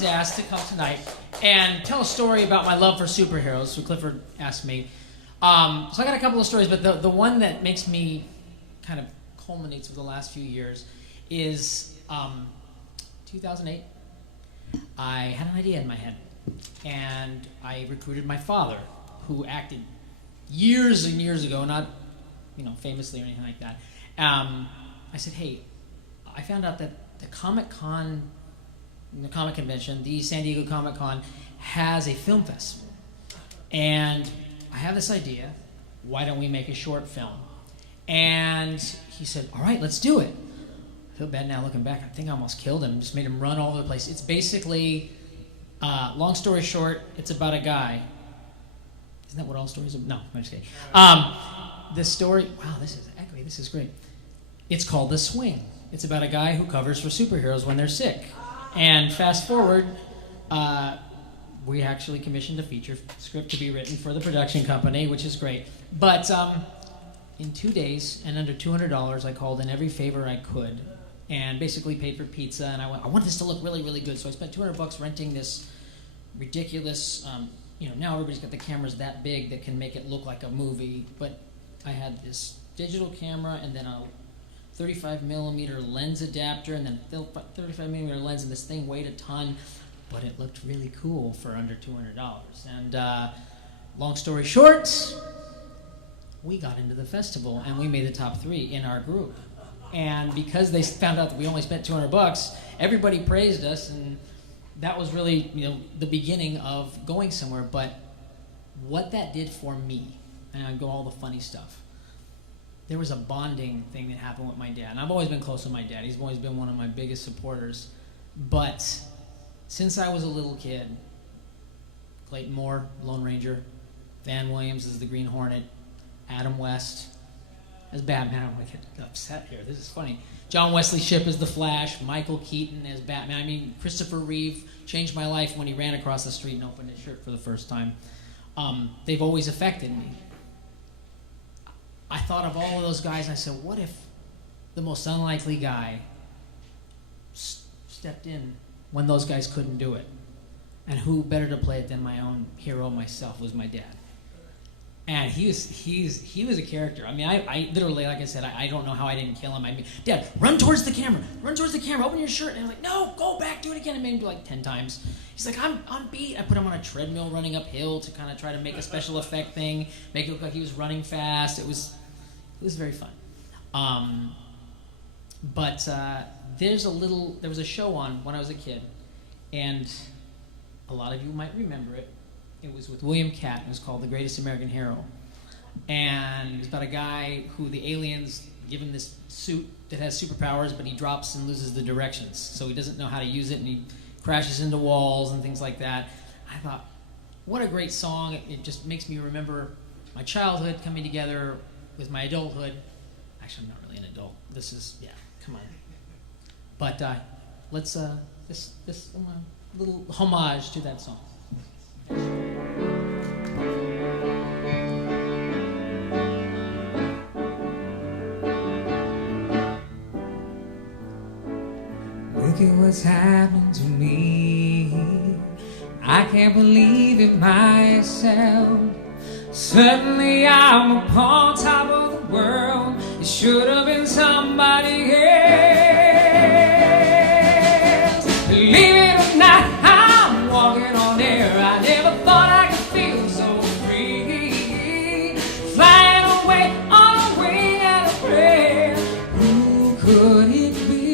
was asked to come tonight and tell a story about my love for superheroes. So Clifford asked me. So I got a couple of stories, but the one that makes me kind of culminates with the last few years is 2008. I had an idea in my head, and I recruited my father, who acted years and years ago, not famously or anything like that. I said, hey, I found out that the Comic-Con, the comic convention, the San Diego Comic-Con, has a film festival. And I have this idea, why don't we make a short film? And he said, all right, let's do it. I feel bad now looking back. I think I almost killed him, just made him run all over the place. It's basically, long story short, it's about a guy. Isn't that what all stories are? No, I'm just kidding. The story, wow, this is echoey, this is great. It's called The Swing. It's about a guy who covers for superheroes when they're sick. And fast forward, we actually commissioned a feature script to be written for the production company, which is great. But in 2 days and under $200, I called in every favor I could and basically paid for pizza. And I want this to look really, really good. So I spent $200 renting this ridiculous, now everybody's got the cameras that big that can make it look like a movie. But I had this digital camera and then a 35 millimeter lens adapter and then 35 millimeter lens, and this thing weighed a ton, but it looked really cool for under $200. And long story short, we got into the festival and we made the top 3 in our group. And because they found out that we only spent $200, everybody praised us, and that was really the beginning of going somewhere. But what that did for me, and I go all the funny stuff, there was a bonding thing that happened with my dad. And I've always been close with my dad. He's always been one of my biggest supporters. But since I was a little kid, Clayton Moore, Lone Ranger, Van Williams as the Green Hornet, Adam West as Batman. I'm going to get upset here. This is funny. John Wesley Shipp as the Flash, Michael Keaton as Batman. I mean, Christopher Reeve changed my life when he ran across the street and opened his shirt for the first time. They've always affected me. I thought of all of those guys, and I said, what if the most unlikely guy stepped in when those guys couldn't do it? And who better to play it than my own hero myself, was my dad. And he was a character. I mean, I literally, like I said, I don't know how I didn't kill him. I mean, Dad, run towards the camera, open your shirt. And I was like, no, go back, do it again. I made him do like 10 times. He's like, I'm beat. I put him on a treadmill running uphill to kind of try to make a special effect thing, make it look like he was running fast. It was very fun. But there was a show on when I was a kid, and a lot of you might remember it. It was with William Katt. It was called The Greatest American Hero. And it was about a guy who the aliens give him this suit that has superpowers, but he drops and loses the directions. So he doesn't know how to use it, and he crashes into walls and things like that. I thought, what a great song. It just makes me remember my childhood coming together with my adulthood. Actually, I'm not really an adult. This is, come on. But let's, this little homage to that song. Look at what's happened to me. I can't believe it myself. Suddenly I'm upon top of the world. It should have been somebody else. Believe it or not, I'm walking on air. I never thought I could feel so free. Flying away on a wing and a prayer. Who could it be?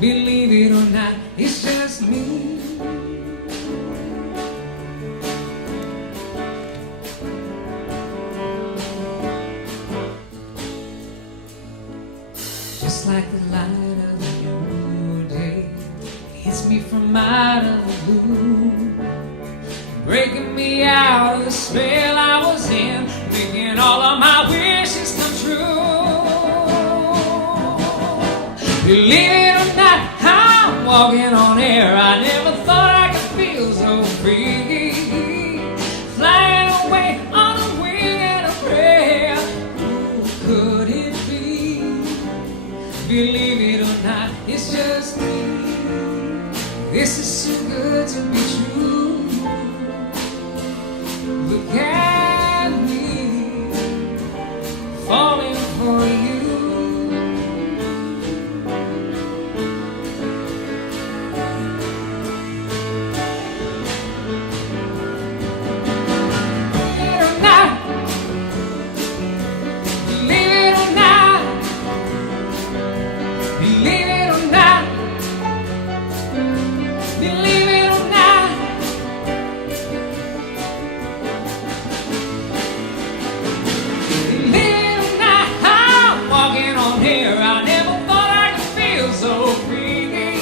Believe it or not, it's just me. Just like the light of the new day, it hits me from out of the blue, breaking me out of the spell I was in, making all of my wishes come true. Believe it or not, I'm walking on air. I never thought I could feel so free, flying away on a wing and a prayer. Who could it be? Believe it or not, it's just me. This is too good to be true. Look at me, falling for you. Believe it or not, believe it or not. Believe it or not, I'm walking on air. I never thought I could feel so free.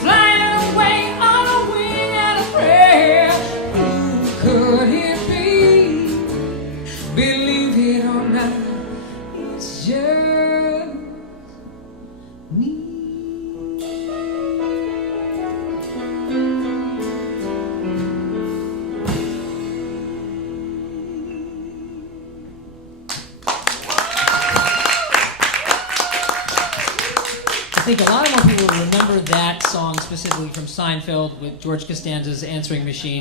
Flying away on a wing and a prayer. Who could it be? Believe it or not, it's just me. I think a lot more people remember that song specifically from Seinfeld with George Costanza's answering machine.